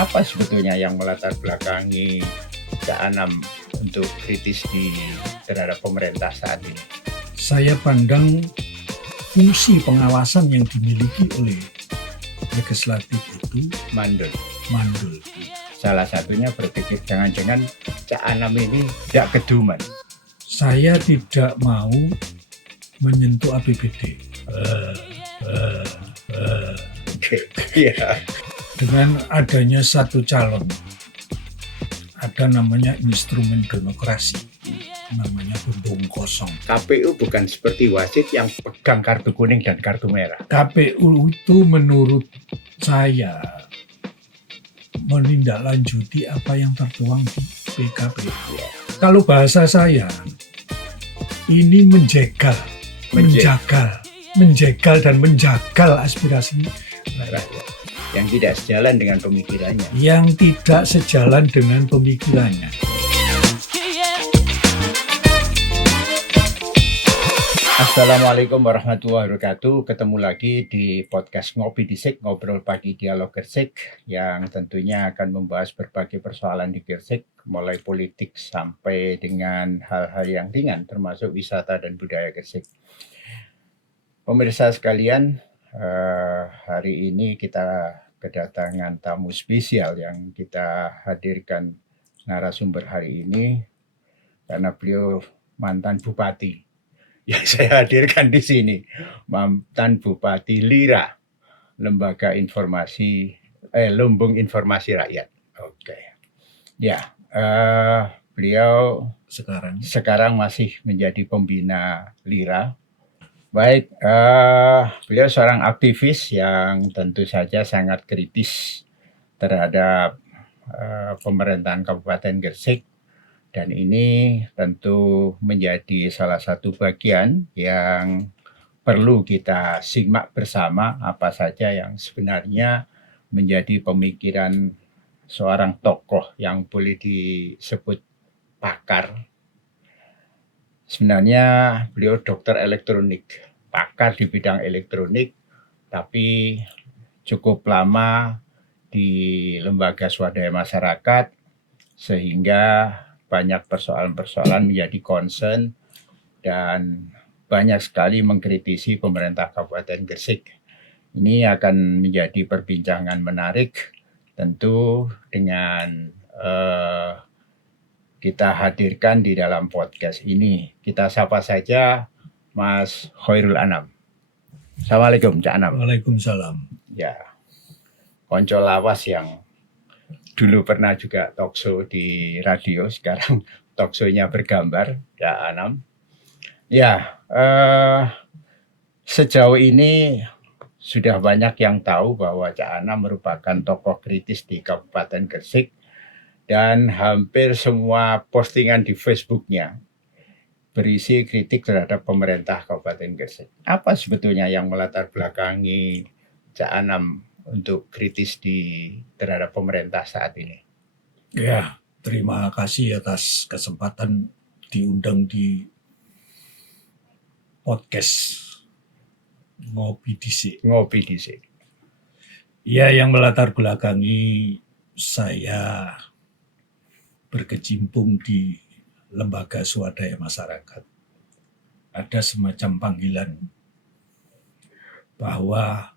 Apa sebetulnya yang melatar belakangi Cak Anam untuk kritis terhadap pemerintah saat ini? Saya pandang fungsi pengawasan yang dimiliki oleh legislatif itu Mandul. Salah satunya berpikir jangan-jangan Cak Anam ini tidak keduman. Saya tidak mau menyentuh APBD. Iya. Dengan adanya satu calon, ada namanya instrumen demokrasi, namanya bumbung kosong. KPU bukan seperti wasit yang pegang kartu kuning dan kartu merah. KPU itu menurut saya menindaklanjuti apa yang tertuang di PKPU. Kalau bahasa saya, ini menjegal dan menjagal aspirasi rakyat. Yang tidak sejalan dengan pemikirannya. Assalamualaikum warahmatullahi wabarakatuh. Ketemu lagi di podcast Ngopi di Sik, Ngobrol Pagi Dialog Gresik, yang tentunya akan membahas berbagai persoalan di Gresik, mulai politik sampai dengan hal-hal yang ringan, termasuk wisata dan budaya Gresik. Pemirsa sekalian, hari ini kita kedatangan tamu spesial yang kita hadirkan narasumber hari ini karena beliau mantan bupati yang saya hadirkan di sini, mantan Bupati Lira, Lembaga Informasi Lumbung Informasi Rakyat. Oke. Ya, beliau sekarang masih menjadi pembina Lira. Baik, beliau seorang aktivis yang tentu saja sangat kritis terhadap pemerintahan Kabupaten Gresik, dan ini tentu menjadi salah satu bagian yang perlu kita simak bersama apa saja yang sebenarnya menjadi pemikiran seorang tokoh yang boleh disebut pakar. Sebenarnya beliau dokter elektronik, pakar di bidang elektronik, tapi cukup lama di lembaga swadaya masyarakat, sehingga banyak persoalan-persoalan menjadi concern dan banyak sekali mengkritisi pemerintah Kabupaten Gresik. Ini akan menjadi perbincangan menarik, tentu dengan kita hadirkan di dalam podcast ini. Kita sapa saja Mas Khairul Anam. Assalamualaikum Cak Anam. Waalaikumsalam. Ya, konco lawas yang dulu pernah juga talkshow di radio, sekarang talkshow-nya bergambar, Cak Anam. Ya, sejauh ini sudah banyak yang tahu bahwa Cak Anam merupakan tokoh kritis di Kabupaten Gresik, dan hampir semua postingan di Facebook-nya berisi kritik terhadap pemerintah Kabupaten Gresik. Apa sebetulnya yang melatar belakangi Cak Anam untuk kritis terhadap pemerintah saat ini? Ya, terima kasih atas kesempatan diundang di podcast Ngopi di Sik. Ya, yang melatar belakangi saya berkecimpung di lembaga swadaya masyarakat. Ada semacam panggilan bahwa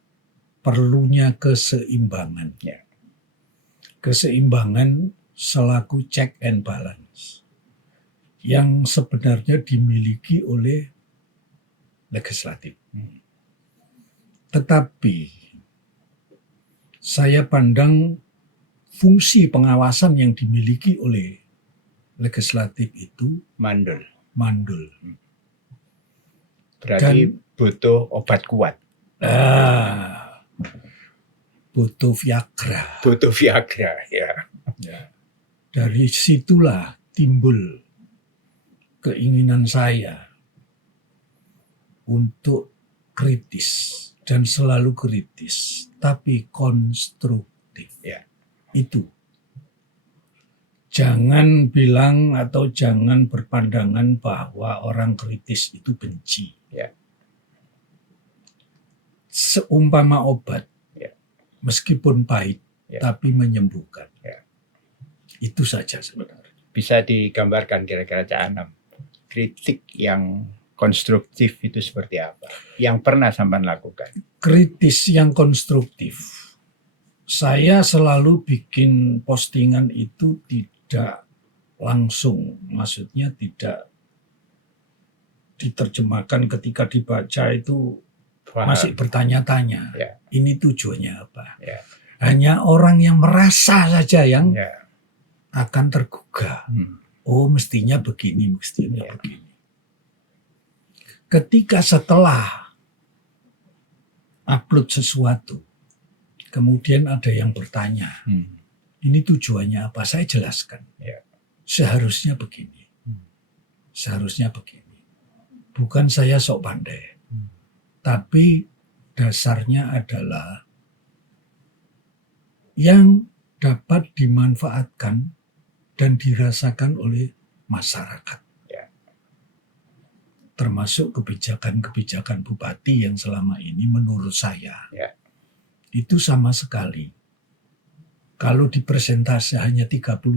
perlunya keseimbangan. Ya. Keseimbangan selaku check and balance yang sebenarnya dimiliki oleh legislatif. Tetapi saya pandang fungsi pengawasan yang dimiliki oleh legislatif itu mandul. Berarti butuh obat kuat. Butuh Viagra. Ya. Dari situlah timbul keinginan saya untuk kritis, dan selalu kritis, tapi konstruktif. Ya. Itu. Jangan bilang atau jangan berpandangan bahwa orang kritis itu benci. Ya. Seumpama obat, ya. Meskipun pahit, tapi menyembuhkan. Ya. Itu saja sebenarnya. Bisa digambarkan kira-kira Cak Anam, kritik yang konstruktif itu seperti apa? Yang pernah sampean lakukan? Kritis yang konstruktif. Saya selalu bikin postingan itu tidak langsung, maksudnya tidak diterjemahkan ketika dibaca itu Paham. masih bertanya-tanya. Ya. Ini tujuannya apa? Ya. Hanya orang yang merasa saja yang Ya. akan tergugah. Oh, mestinya begini, mestinya begini. Ketika setelah upload sesuatu, kemudian ada yang bertanya, ini tujuannya apa? Saya jelaskan. Ya. Seharusnya begini. Seharusnya begini. Bukan saya sok pandai. Tapi dasarnya adalah yang dapat dimanfaatkan dan dirasakan oleh masyarakat. Ya. Termasuk kebijakan-kebijakan bupati yang selama ini menurut saya itu sama sekali. Kalau di persentase hanya 30%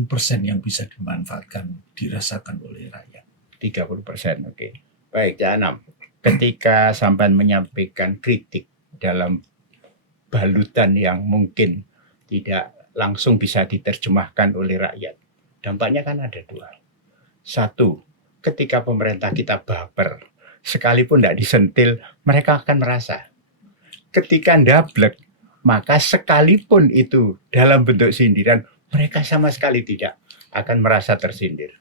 yang bisa dimanfaatkan, dirasakan oleh rakyat. 30%, oke. Baik, Cak Anam. Ketika sampean menyampaikan kritik dalam balutan yang mungkin tidak langsung bisa diterjemahkan oleh rakyat, dampaknya kan ada dua. Satu, ketika pemerintah kita baper, sekalipun tidak disentil, mereka akan merasa. Ketika ndablek, maka sekalipun itu dalam bentuk sindiran, mereka sama sekali tidak akan merasa tersindir.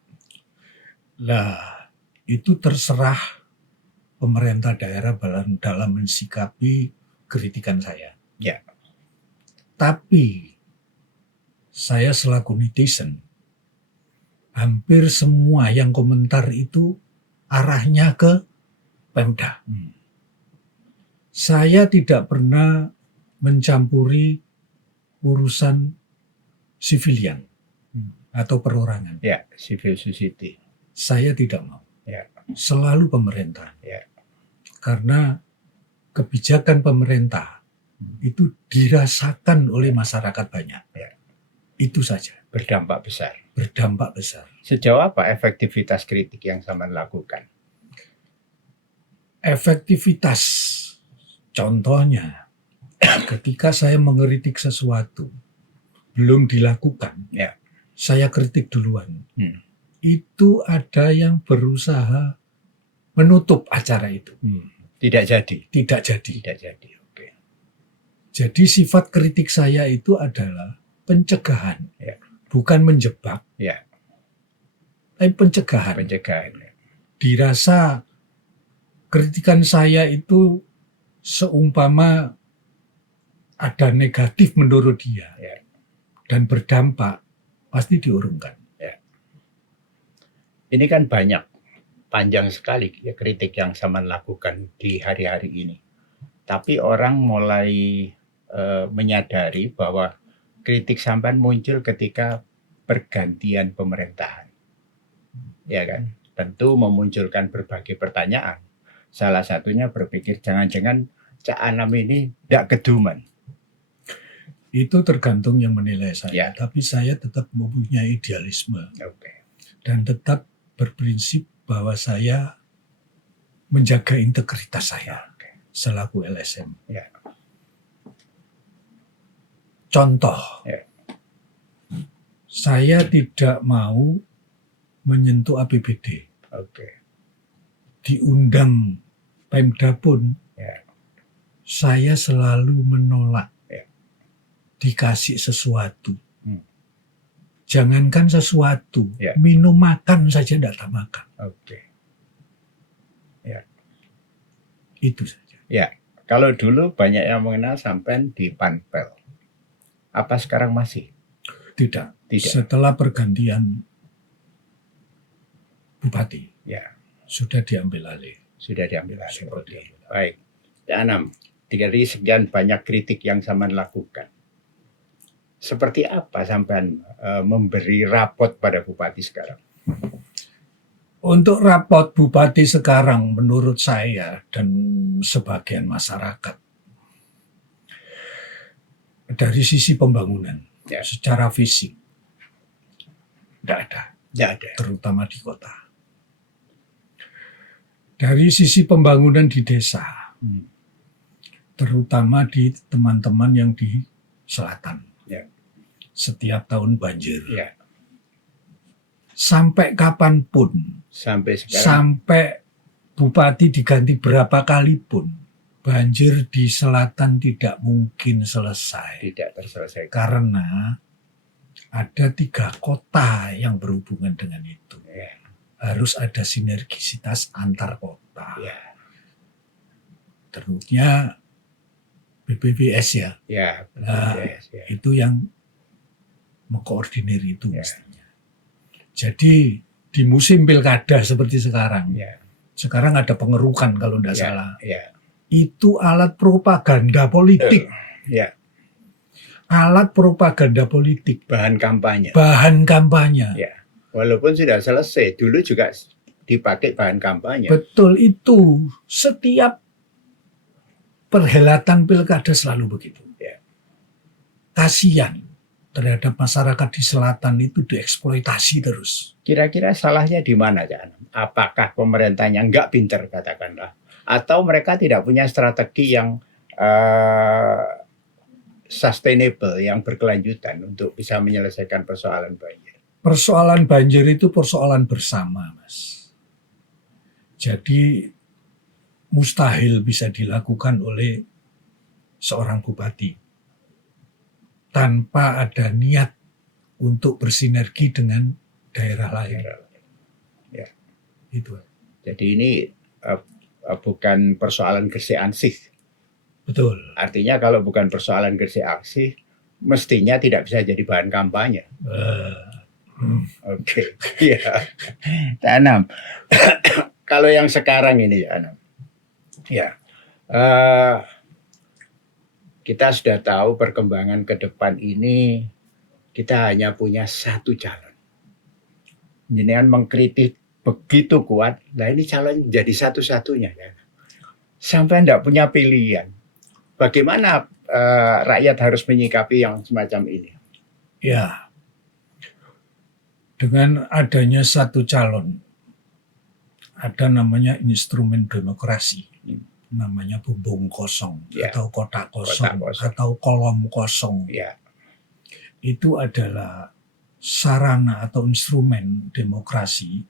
Lah, itu terserah pemerintah daerah dalam mensikapi kritikan saya. Ya. Tapi saya selaku netizen, hampir semua yang komentar itu arahnya ke Pemda. Saya tidak pernah mencampuri urusan sivilian atau perorangan. Ya, civil society. Saya tidak mau. Ya. Selalu pemerintah. Ya. Karena kebijakan pemerintah itu dirasakan oleh masyarakat banyak. Ya. Itu saja. Berdampak besar. Berdampak besar. Sejauh apa efektivitas kritik yang sampean lakukan? Efektivitas, contohnya, ketika saya mengkritik sesuatu, belum dilakukan, saya kritik duluan. Itu ada yang berusaha menutup acara itu. Tidak jadi. Tidak jadi. Tidak jadi. Oke. Jadi sifat kritik saya itu adalah pencegahan, bukan menjebak, tapi pencegahan. Pencegahan. Dirasa kritikan saya itu seumpama ada negatif menurut dia dan berdampak, pasti diurungkan. Ini kan banyak, panjang sekali ya kritik yang sampean lakukan di hari-hari ini. Tapi orang mulai menyadari bahwa kritik sampean muncul ketika pergantian pemerintahan. Ya kan? Tentu memunculkan berbagai pertanyaan. Salah satunya berpikir jangan-jangan Cak Anam ini tidak keduman. Itu tergantung yang menilai saya, tapi saya tetap mempunyai idealisme. Dan tetap berprinsip bahwa saya menjaga integritas saya selaku LSM. Contoh, saya tidak mau menyentuh APBD. Diundang Pemda pun, saya selalu menolak dikasih sesuatu. Jangankan sesuatu, minum makan saja tidak tak makan. Itu saja. Ya, kalau dulu banyak yang mengenal sampean di Panpel. Apa sekarang masih? Tidak. Setelah pergantian bupati, sudah diambil alih. Sudah diambil alih. Baik. Cak Anam, dari sekian banyak kritik yang sampean lakukan, seperti apa sampean memberi rapot pada bupati sekarang? Untuk rapot bupati sekarang menurut saya dan sebagian masyarakat, dari sisi pembangunan, Ya. secara fisik. Tidak ada, Tidak ada. terutama di kota. Dari sisi pembangunan di desa, terutama di teman-teman yang di selatan. Ya. Setiap tahun banjir. Ya. Sampai kapanpun, Sampai sekarang. sampai bupati diganti berapa kali pun, banjir di selatan tidak mungkin selesai. Tidak terselesaikan. Karena ada 3 kota yang berhubungan dengan itu. Ya. Harus ada sinergisitas antar kota. Ya. Tentunya BPWS ya. Ya. Nah, Yes, ya. itu yang mengkoordinir itu Ya. mestinya. Jadi di musim pilkada seperti sekarang, Ya. sekarang ada pengerukan kalau tidak Ya. salah. Ya. Itu alat propaganda politik. Ya. Alat propaganda politik. Bahan kampanye. Bahan kampanye. Ya. Walaupun sudah selesai, dulu juga dipakai bahan kampanye. Betul itu. Setiap perhelatan pilkada selalu begitu. Ya. Kasihan terhadap masyarakat di selatan itu dieksploitasi terus. Kira-kira salahnya di mana, Cak Anam? Apakah pemerintahnya nggak pinter, katakanlah, atau mereka tidak punya strategi yang sustainable, yang berkelanjutan untuk bisa menyelesaikan persoalan banjir? Persoalan banjir itu persoalan bersama, Mas. Jadi mustahil bisa dilakukan oleh seorang bupati tanpa ada niat untuk bersinergi dengan daerah lain. Ya. Itu. Jadi ini bukan persoalan Gresik Ansih. Betul. Artinya kalau bukan persoalan Gresik Ansih, mestinya tidak bisa jadi bahan kampanye. Oke. Iya. Cak Anam. Kalau yang sekarang ini, Cak Anam. Ya. Kita sudah tahu perkembangan ke depan ini kita hanya punya 1 calon. Jenengan mengkritik begitu kuat, nah ini calon jadi satu-satunya. Ya. Sampai tidak punya pilihan. Bagaimana rakyat harus menyikapi yang semacam ini? Ya, dengan adanya 1 calon, ada namanya instrumen demokrasi. Namanya bumbung kosong, Ya. atau kotak kosong, Kotak kosong. atau kolom kosong. Ya. Itu adalah sarana atau instrumen demokrasi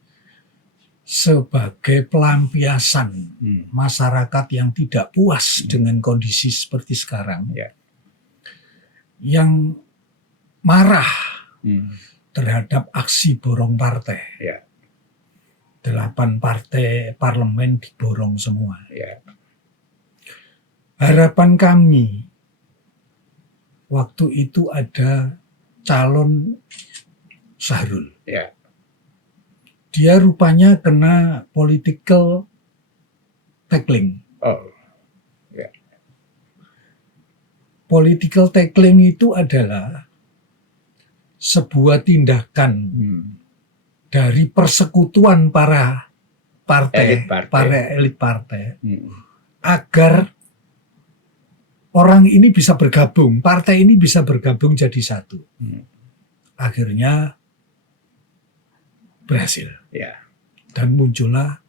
sebagai pelampiasan masyarakat yang tidak puas dengan kondisi seperti sekarang, Ya. yang marah terhadap aksi borong partai. Ya. 8 partai parlemen diborong semua. Ya. Harapan kami waktu itu ada calon Sahrul. Ya. Dia rupanya kena political tackling. Oh. Political tackling itu adalah sebuah tindakan dari persekutuan para partai, para elit partai, agar orang ini bisa bergabung, partai ini bisa bergabung jadi satu. Akhirnya berhasil. Ya. Dan muncullah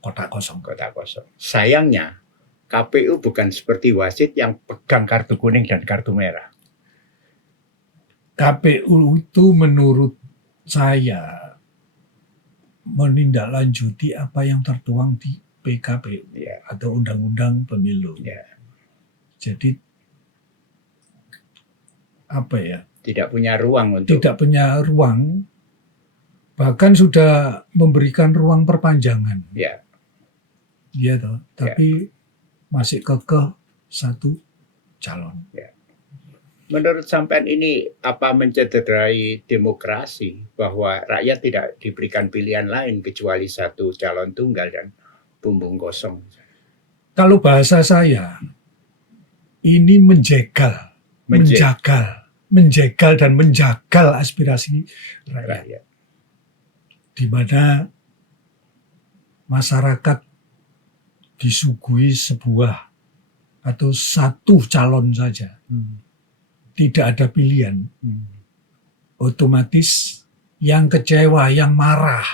kotak kosong. Kotak kosong. Sayangnya KPU bukan seperti wasit yang pegang kartu kuning dan kartu merah. KPU itu menurut saya menindaklanjuti apa yang tertuang di PKPU atau Undang-Undang Pemilu. Jadi apa ya? Tidak punya ruang untuk. Tidak punya ruang, bahkan sudah memberikan ruang perpanjangan. Ya. Iya toh, tapi masih kekeh 1 calon. Ya. Menurut sampean ini apa mencederai demokrasi bahwa rakyat tidak diberikan pilihan lain kecuali 1 calon tunggal dan bumbung kosong? Kalau bahasa saya, ini menjegal dan menjagal aspirasi rakyat. Di mana masyarakat disuguhi sebuah atau 1 calon saja. tidak ada pilihan. Otomatis yang kecewa, yang marah,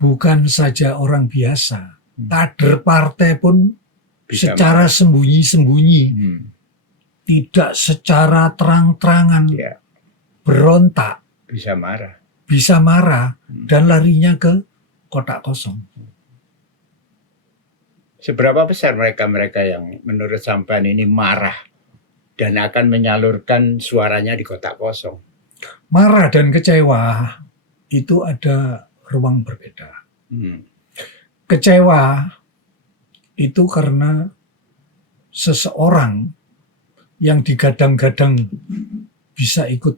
bukan saja orang biasa, kader partai pun Bisa secara marah. sembunyi-sembunyi, tidak secara terang-terangan Ya, berontak, bisa marah. bisa marah dan larinya ke kotak kosong. Seberapa besar mereka-mereka yang menurut sampean ini marah dan akan menyalurkan suaranya di kotak kosong? Marah dan kecewa itu ada ruang berbeda. Kecewa itu karena seseorang yang digadang-gadang bisa ikut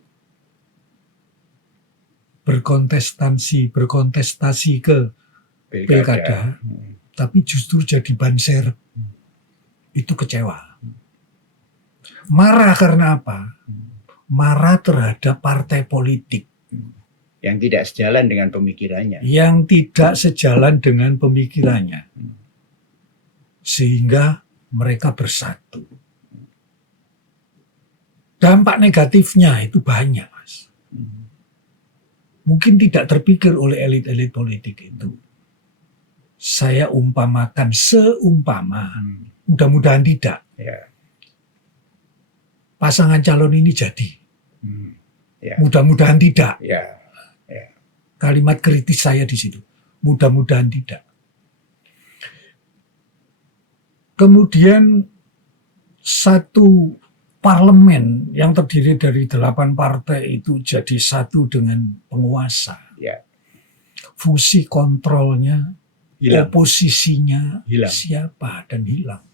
berkontestasi ke pilkada, tapi justru jadi banser. Itu kecewa. Marah karena apa? Marah terhadap partai politik yang tidak sejalan dengan pemikirannya. Yang tidak sejalan dengan pemikirannya. Sehingga mereka bersatu. Dampak negatifnya itu banyak, Mas. Mungkin tidak terpikir oleh elit-elit politik itu. Saya umpamakan seumpama, mudah-mudahan tidak. Ya. Pasangan calon ini jadi. Ya. Mudah-mudahan tidak. Ya. Kalimat kritis saya di situ. Mudah-mudahan tidak. Kemudian satu parlemen yang terdiri dari 8 partai itu jadi satu dengan penguasa. Ya. Fungsi kontrolnya, Hilang. oposisinya Hilang. siapa dan hilang.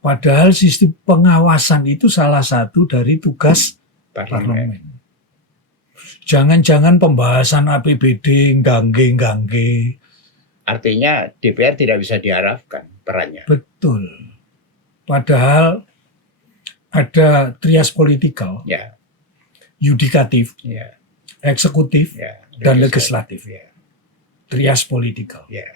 Padahal sistem pengawasan itu salah satu dari tugas parlemen. Jangan-jangan pembahasan APBD gangge. Artinya DPR tidak bisa diharapkan perannya. Betul. Padahal ada trias politikal, Ya. yudikatif, Ya. eksekutif, Ya. dan legislatif. Ya. Trias politikal. Ya.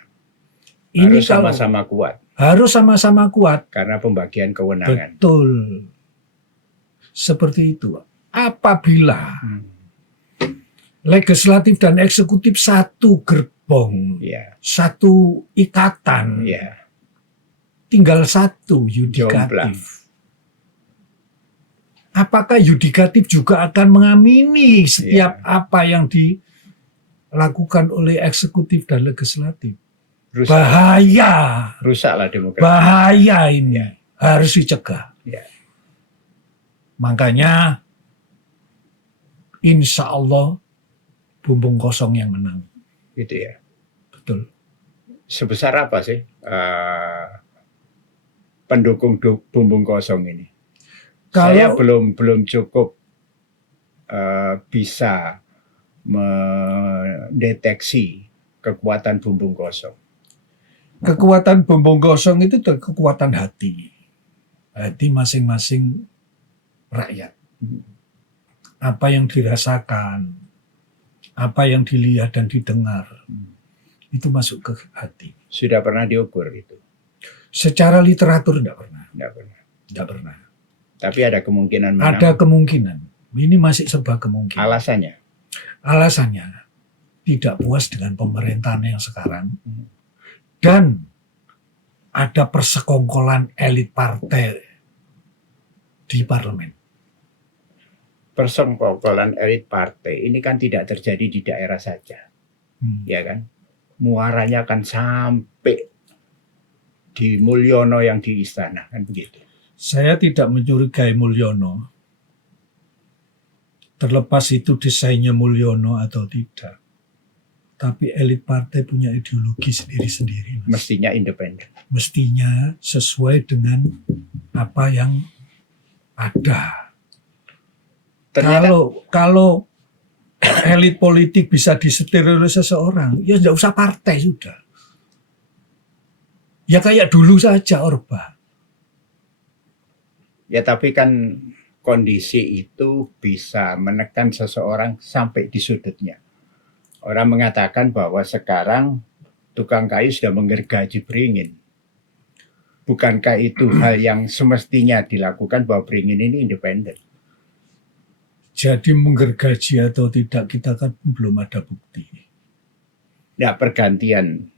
Ini Harus sama-sama kuat. Harus sama-sama kuat. Karena pembagian kewenangan. Betul. Seperti itu. Apabila legislatif dan eksekutif satu gerbong, satu ikatan, tinggal satu yudikatif. Apakah yudikatif juga akan mengamini setiap apa yang dilakukan oleh eksekutif dan legislatif? Rusak. Bahaya. Rusaklah demokrasi. Bahaya ini. Harus dicegah. Makanya insya Allah bumbung kosong yang menang. Gitu ya. Betul. Sebesar apa sih pendukung bumbung kosong ini? Saya belum cukup bisa mendeteksi kekuatan bumbung kosong. Kekuatan bumbung kosong itu kekuatan hati. Hati masing-masing rakyat. Apa yang dirasakan, apa yang dilihat dan didengar, itu masuk ke hati. Sudah pernah diukur itu? Secara literatur tidak pernah. Tidak pernah. Tapi ada kemungkinan menang. Ada kemungkinan. Ini masih sebuah kemungkinan. Alasannya? Alasannya tidak puas dengan pemerintahan yang sekarang. Dan ada persekongkolan elit partai di parlemen. Persekongkolan elit partai ini kan tidak terjadi di daerah saja. Ya kan? Muaranya kan sampai di Mulyono yang di istana, kan begitu. Saya tidak mencurigai Mulyono. Terlepas itu desainnya Mulyono atau tidak. Tapi elit partai punya ideologi sendiri-sendiri. Mas. Mestinya independen. Mestinya sesuai dengan apa yang ada. Kalau elit politik bisa disetir oleh seseorang, ya tidak usah partai sudah. Ya kayak dulu saja Orba. Ya tapi kan kondisi itu bisa menekan seseorang sampai di sudutnya. Orang mengatakan bahwa sekarang tukang kayu sudah menggergaji beringin. Bukankah itu hal yang semestinya dilakukan bahwa Beringin ini independen? Jadi menggergaji atau tidak kita kan belum ada bukti. Ya pergantian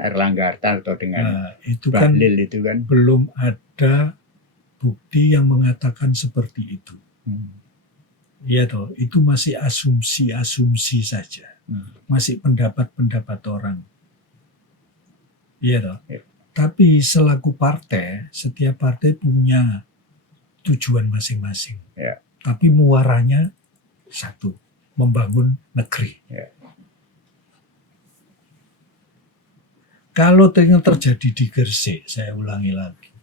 Erlangga Hartarto dengan itu kan Bahlil itu kan belum ada bukti yang mengatakan seperti itu. Iya toh, itu masih asumsi saja. Masih pendapat orang. Iya toh. Ya. Tapi selaku partai, setiap partai punya tujuan masing-masing. Ya. Tapi muaranya satu, membangun negeri. Ya. Kalau terjadi di Gresik, saya ulangi lagi,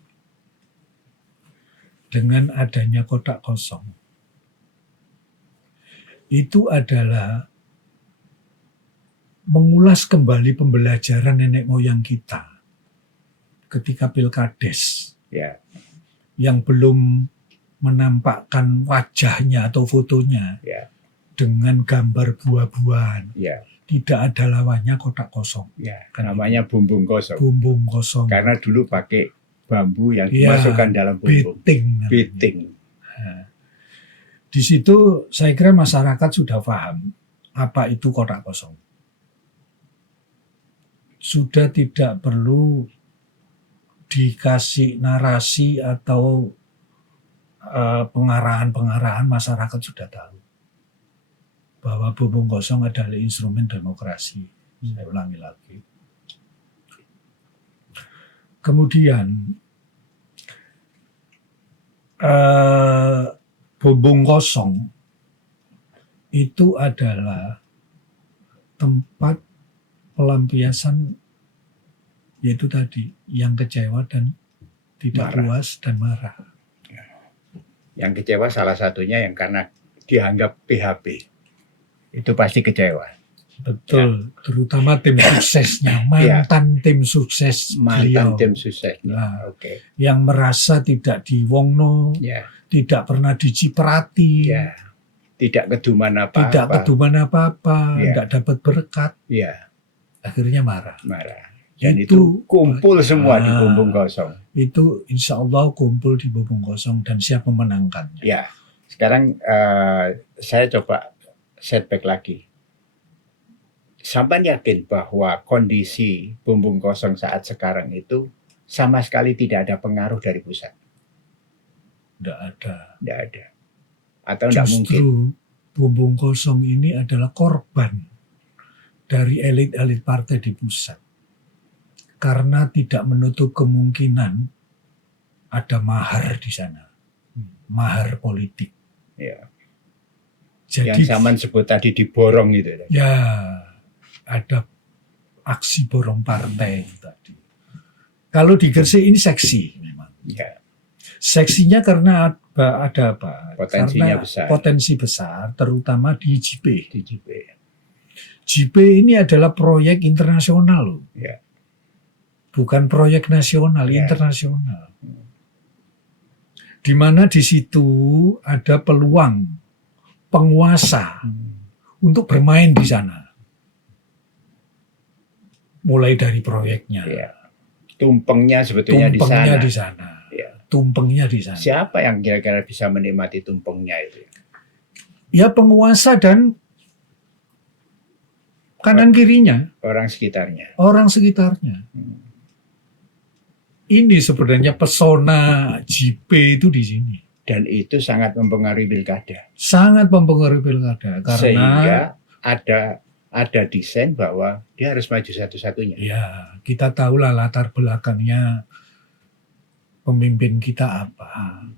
dengan adanya kotak kosong, itu adalah mengulas kembali pembelajaran nenek moyang kita ketika Pilkades, ya. yang belum menampakkan wajahnya atau fotonya, ya. dengan gambar buah-buahan. Ya. Tidak ada lawannya kotak kosong. Ya, namanya bumbung kosong. Bumbung kosong. Karena dulu pakai bambu yang dimasukkan dalam bumbung. Beting. Nah, di situ saya kira masyarakat sudah paham apa itu kotak kosong. Sudah tidak perlu dikasih narasi atau pengarahan-pengarahan, masyarakat sudah tahu bahwa bumbung kosong adalah instrumen demokrasi. Saya ulangi lagi. Kemudian bumbung kosong itu adalah tempat pelampiasan, yaitu tadi yang kecewa dan tidak puas dan marah. Yang kecewa salah satunya yang karena dianggap PHP. Itu pasti kecewa. Betul, ya. Terutama tim suksesnya, mantan tim sukses beliau. Tim sukses. Nah, yang merasa tidak diwongno, tidak pernah diciprati, tidak keduman apa-apa, tidak dapat berkat. Akhirnya marah. Dan itu kumpul semua di bumbung kosong. Itu insya Allah kumpul di bumbung kosong dan siap memenangkannya. Ya, sekarang saya coba setback lagi. Sampai yakin bahwa kondisi bumbung kosong saat sekarang itu sama sekali tidak ada pengaruh dari pusat? Tidak ada. Atau tidak mungkin? Justru bumbung kosong ini adalah korban dari elit-elit partai di pusat. Karena tidak menutup kemungkinan ada mahar di sana. Mahar politik. Ya. Jadi, yang zaman sebut tadi diborong itu. Ya, ada aksi borong partai tadi. Kalau di Gresik ini seksi memang. Ya. Seksinya karena ada apa? Potensinya karena besar. Potensi besar, terutama di JP. JP ini adalah proyek internasional loh. Ya. Bukan proyek nasional, internasional. Di mana di situ ada peluang penguasa untuk bermain di sana. Mulai dari proyeknya. Ya. Tumpengnya sebetulnya di sana. Ya. Tumpengnya di sana. Siapa yang kira-kira bisa menikmati tumpengnya itu? Ya penguasa dan kanan kirinya. Orang sekitarnya. Ini sebenarnya pesona JP itu di sini. Dan itu sangat mempengaruhi pilkada. Karena sehingga ada desain bahwa dia harus maju satu-satunya. Ya, kita tahulah latar belakangnya pemimpin kita apa.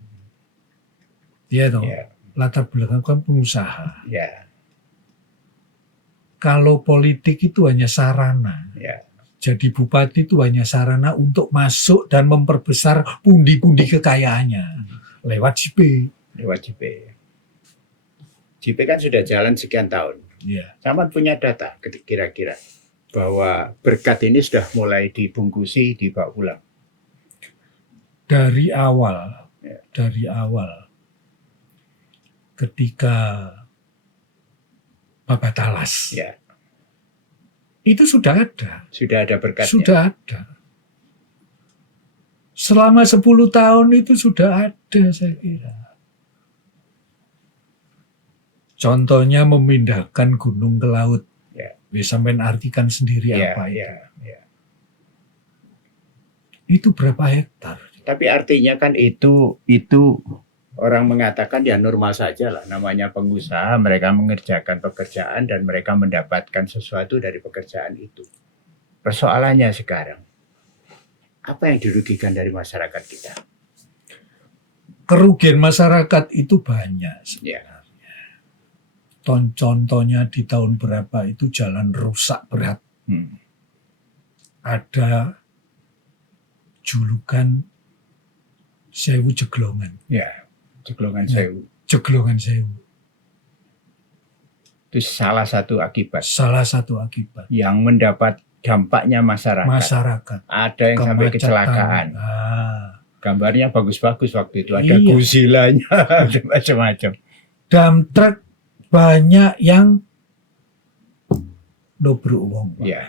Ya toh. Ya. Latar belakang kan pengusaha. Ya. Kalau politik itu hanya sarana. Ya. Jadi bupati itu hanya sarana untuk masuk dan memperbesar pundi-pundi kekayaannya lewat JP. JP kan sudah jalan sekian tahun. Ya. Sama punya data kira-kira bahwa berkat ini sudah mulai dibungkusi, dibawa pulang. Dari awal ketika Bapak Talas. Ya. Itu sudah ada. Sudah ada berkatnya. Sudah ada. selama 10 tahun itu sudah ada, saya kira. Contohnya memindahkan gunung ke laut. Ya. Bisa menartikan sendiri Ya, apa itu. ya. Itu berapa hektar? Tapi artinya kan itu orang mengatakan ya normal saja lah. Namanya pengusaha, mereka mengerjakan pekerjaan dan mereka mendapatkan sesuatu dari pekerjaan itu. Persoalannya sekarang, apa yang dirugikan dari masyarakat kita? Kerugian masyarakat itu banyak Ya. sebenarnya. Contohnya di tahun berapa itu jalan rusak berat. Ada julukan Sewu Jeglongan. Ya, Jeglongan Ya. Sewu. Jeglongan Sewu. Itu salah satu akibat Salah satu akibat. yang mendapat dampaknya masyarakat. Ada yang sampai Kemacetan. kecelakaan. Gambarnya bagus-bagus waktu itu. Ada Iya. Godzilla-nya, ada macam-macam. Dump truck banyak yang dobruk wong. Pak. Ya.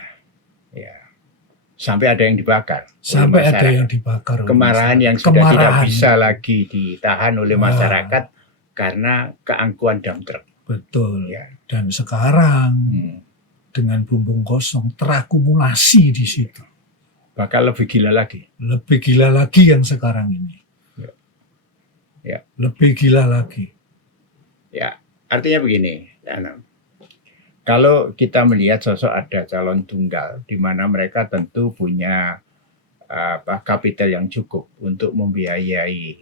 Sampai ada yang dibakar. Sampai ada yang dibakar. Kemarahan yang sudah tidak bisa lagi ditahan oleh masyarakat karena keangkuhan dump truck. Betul. Ya. Dan sekarang dengan bumbung kosong terakumulasi di situ. Bakal lebih gila lagi. Lebih gila lagi yang sekarang ini. Ya. Lebih gila lagi. Ya, artinya begini. Kalau kita melihat sosok ada calon tunggal, di mana mereka tentu punya kapital yang cukup untuk membiayai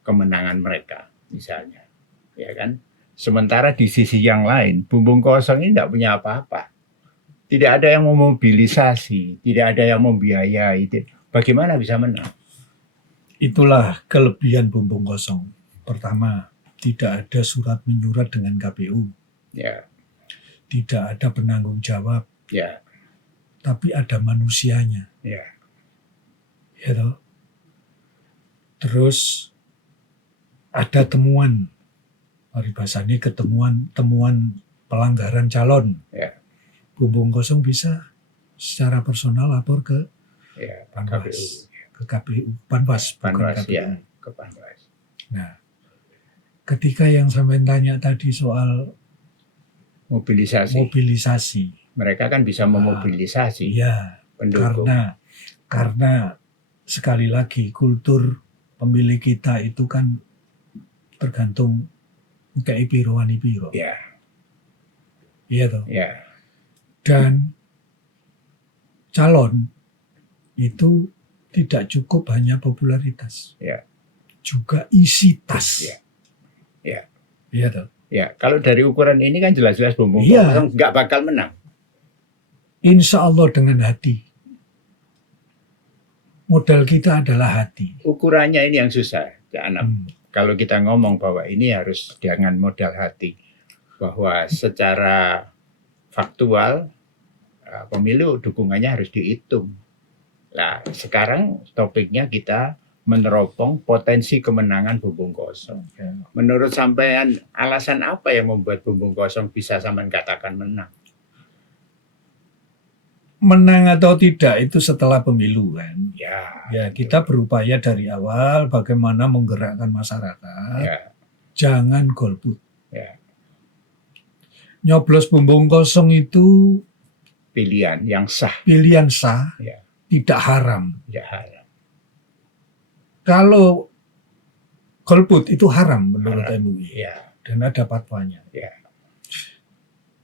kemenangan mereka, misalnya, ya kan? Sementara di sisi yang lain, bumbung kosong ini tidak punya apa-apa, tidak ada yang memobilisasi, tidak ada yang membiayai. Bagaimana bisa menang? Itulah kelebihan bumbung kosong. Pertama, tidak ada surat menyurat dengan KPU. Ya. Tidak ada penanggung jawab. Ya. Tapi ada manusianya. Ya. Ya toh? Terus ada temuan. Paribasannya temuan pelanggaran calon. Ya. Bumbung kosong bisa secara personal lapor ke KPU. Ke KPU. Panwas, bukan KPU. Ya, ke Panwas. Nah, ketika yang sampai tanya tadi soal mobilisasi. Mereka kan bisa memobilisasi pendukung. Karena sekali lagi kultur pemilih kita itu kan tergantung kayak piro. Ya. Iya toh. Ya. Dan calon itu tidak cukup hanya popularitas. Ya. Juga isi tas. Ya. Iya toh. Ya, kalau dari ukuran ini kan jelas-jelas bumbung kosong nggak bakal menang. Insya Allah dengan hati. Modal kita adalah hati. Ukurannya ini yang susah, Cak Anam. Kalau kita ngomong bahwa ini harus dengan modal hati, bahwa secara faktual pemilu dukungannya harus dihitung. Nah, sekarang topiknya kita meneropong potensi kemenangan bumbung kosong. Menurut sampean, alasan apa yang membuat bumbung kosong bisa sampean katakan menang? Menang atau tidak itu setelah pemilu kan. Ya, kita berupaya dari awal bagaimana menggerakkan masyarakat. Jangan golput. Nyoblos bumbung kosong itu pilihan yang sah. Pilihan sah. Tidak haram. Tidak haram. Kalau golput itu haram menurut MUI. Dan ada fatwanya.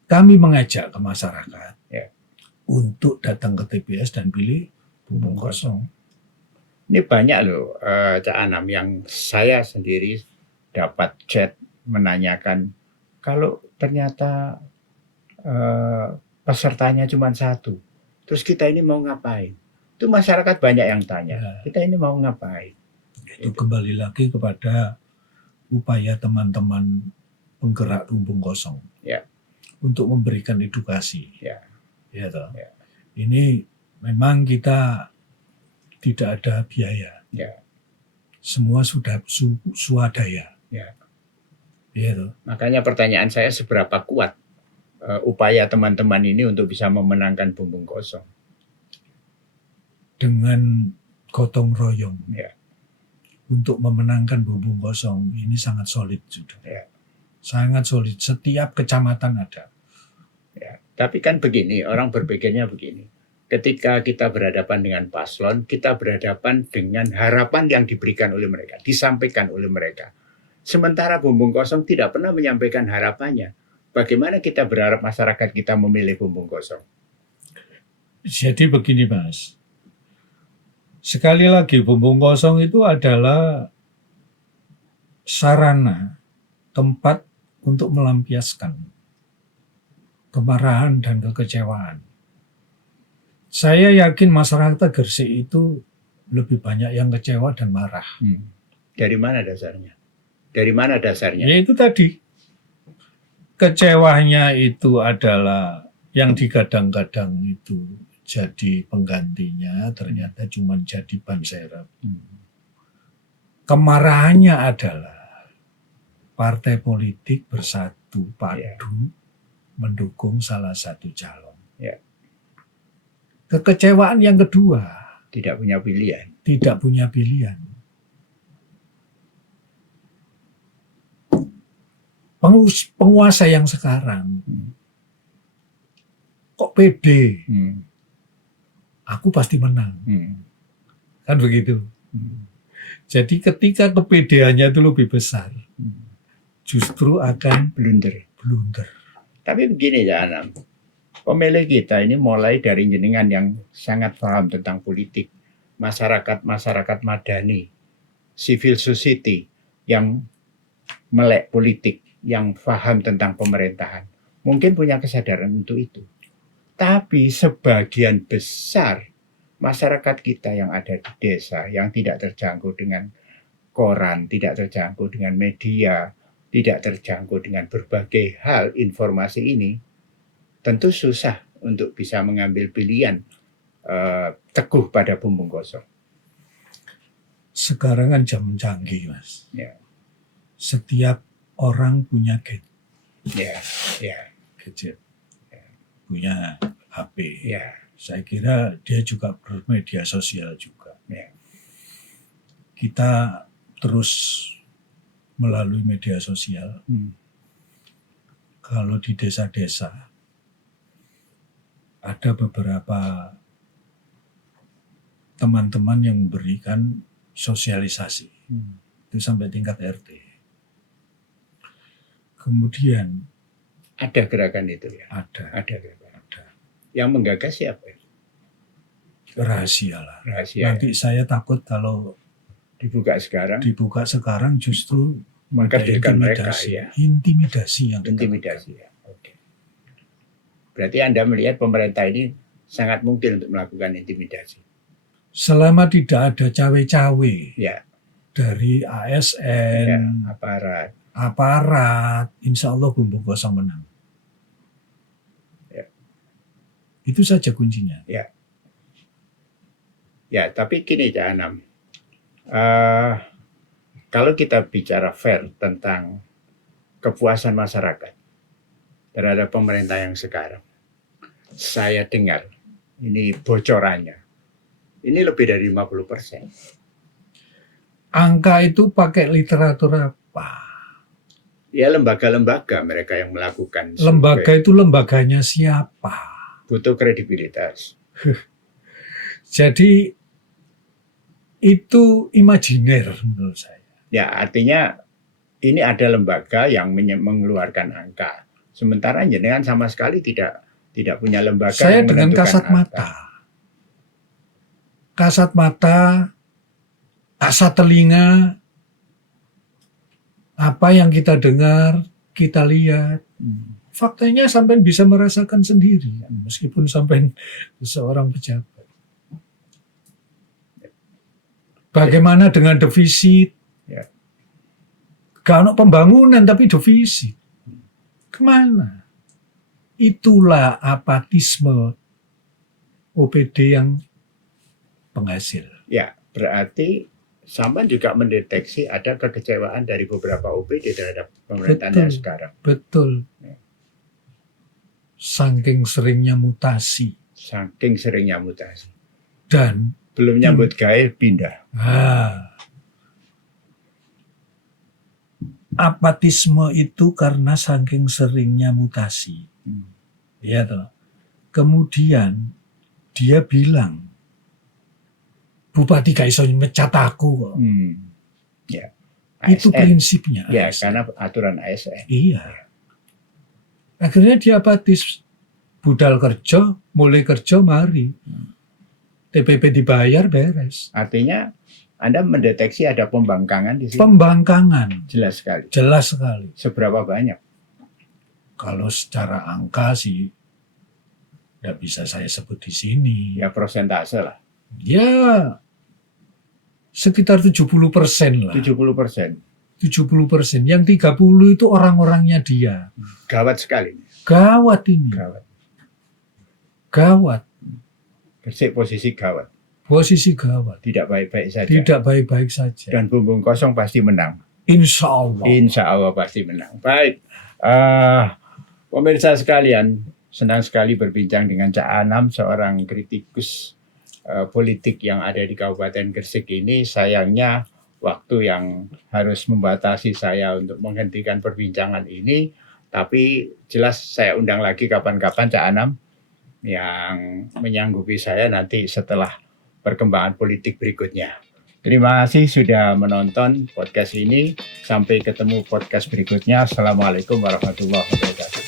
Kami mengajak ke masyarakat untuk datang ke TPS dan pilih bumbung kosong. Ini banyak loh, Cak Anam, yang saya sendiri dapat chat menanyakan, kalau ternyata pesertanya cuma satu, terus kita ini mau ngapain? Itu masyarakat banyak yang tanya, kita ini mau ngapain? Itu kembali lagi kepada upaya teman-teman penggerak bumbung kosong untuk memberikan edukasi. Ini memang kita tidak ada biaya. Semua sudah swadaya. Makanya pertanyaan saya, seberapa kuat upaya teman-teman ini untuk bisa memenangkan bumbung kosong? Dengan gotong royong Ya. untuk memenangkan Bumbung Kosong ini sangat solid sudah. Ya. Sangat solid. Setiap kecamatan ada. Ya. Tapi kan begini, orang berpikirnya begini. Ketika kita berhadapan dengan paslon, kita berhadapan dengan harapan yang diberikan oleh mereka, disampaikan oleh mereka. Sementara Bumbung Kosong tidak pernah menyampaikan harapannya. Bagaimana kita berharap masyarakat kita memilih Bumbung Kosong? Jadi begini Mas. Sekali lagi Bumbung Kosong itu adalah sarana, tempat untuk melampiaskan kemarahan dan kekecewaan. Saya yakin masyarakat Gresik itu lebih banyak yang kecewa dan marah. Dari mana dasarnya? Dari mana dasarnya? Ya itu tadi. Kecewanya itu adalah yang digadang-gadang itu jadi penggantinya, ternyata cuma jadi ban serep. Kemarahannya adalah partai politik bersatu padu mendukung salah satu calon. Ya. Kekecewaan yang kedua, Tidak punya pilihan. tidak punya pilihan. Penguasa yang sekarang kok pede, aku pasti menang. Kan begitu. Jadi ketika kepedeannya itu lebih besar, justru akan Blunder. Tapi begini ya Anam, pemilih kita ini mulai dari jenengan yang sangat paham tentang politik, masyarakat madani, civil society yang melek politik, yang paham tentang pemerintahan, mungkin punya kesadaran untuk itu. Tapi sebagian besar masyarakat kita yang ada di desa, yang tidak terjangkau dengan koran, tidak terjangkau dengan media, tidak terjangkau dengan berbagai hal informasi ini, tentu susah untuk bisa mengambil pilihan teguh pada Bumbung Kosong. Sekarang kan zaman canggih, Mas. Ya. Setiap orang punya gadget, punya HP. Ya. Saya kira dia juga bermedia sosial juga. Ya. Kita terus melalui media sosial. Kalau di desa-desa ada beberapa teman-teman yang memberikan sosialisasi. Itu sampai tingkat RT. Kemudian ada gerakan itu ya. Ada. Yang menggagas siapa? Rahasia lah. Rahasia. Nanti saya takut kalau dibuka sekarang justru mengkerdilkan mereka ya. Intimidasi yang intimidasi ya. Oke. Berarti Anda melihat pemerintah ini sangat mungkin untuk melakukan intimidasi. Selama tidak ada cawe-cawe ya. Dari ASN, ya, aparat, insya Allah Bumbung Kosong menang. Ya. Itu saja kuncinya. Ya, tapi gini Cak Anam, kalau kita bicara fair tentang kepuasan masyarakat terhadap pemerintah yang sekarang, saya dengar ini bocorannya, ini lebih dari 50%. Angka itu pakai literatur apa? Ya lembaga-lembaga mereka yang melakukan survei. Lembaga itu lembaganya siapa? Butuh kredibilitas. Jadi itu imajiner menurut saya. Ya artinya ini ada lembaga yang mengeluarkan angka. Sementara jenengan sama sekali tidak punya lembaga. Saya yang dengan kasat mata, kasat telinga, apa yang kita dengar, kita lihat. Faktanya sampai bisa merasakan sendiri, meskipun sampai seorang pejabat. Bagaimana dengan defisit? Gak ada pembangunan tapi defisit. Kemana? Itulah apatisme OPD yang penghasil. Ya, berarti Sampan juga mendeteksi ada kekecewaan dari beberapa OPD terhadap pemerintahan yang sekarang. Betul. Saking seringnya mutasi. Saking seringnya mutasi. Dan belum nyambut gawe pindah. Apatisme itu karena saking seringnya mutasi. Ya toh. Kemudian dia bilang, Bupati gak iso mecat aku kok. Ya. Itu ASN. prinsipnya. Ya, ASN. karena aturan ASN. Iya. Akhirnya dia apatis. Budal kerja, mulai kerja mari. TPP dibayar, beres. Artinya Anda mendeteksi ada pembangkangan di sini. Pembangkangan. Jelas sekali. Jelas sekali. Seberapa banyak? Kalau secara angka sih nggak bisa saya sebut di sini. Ya persentase lah. Ya sekitar 70% lah. 70%. 70%. Yang 30 itu orang-orangnya dia. Gawat sekali. Gawat ini. Gawat. Gresik posisi gawat. Posisi gawat. Tidak baik-baik saja. Tidak baik-baik saja. Dan bumbung kosong pasti menang. Insya Allah. Insya Allah pasti menang. Baik. Pemirsa sekalian, senang sekali berbincang dengan Cak Anam, seorang kritikus politik yang ada di Kabupaten Gresik ini. Sayangnya waktu yang harus membatasi saya untuk menghentikan perbincangan ini. Tapi jelas saya undang lagi kapan-kapan Cak Anam yang menyanggupi saya nanti setelah perkembangan politik berikutnya. Terima kasih sudah menonton podcast ini. Sampai ketemu podcast berikutnya. Assalamualaikum warahmatullahi wabarakatuh.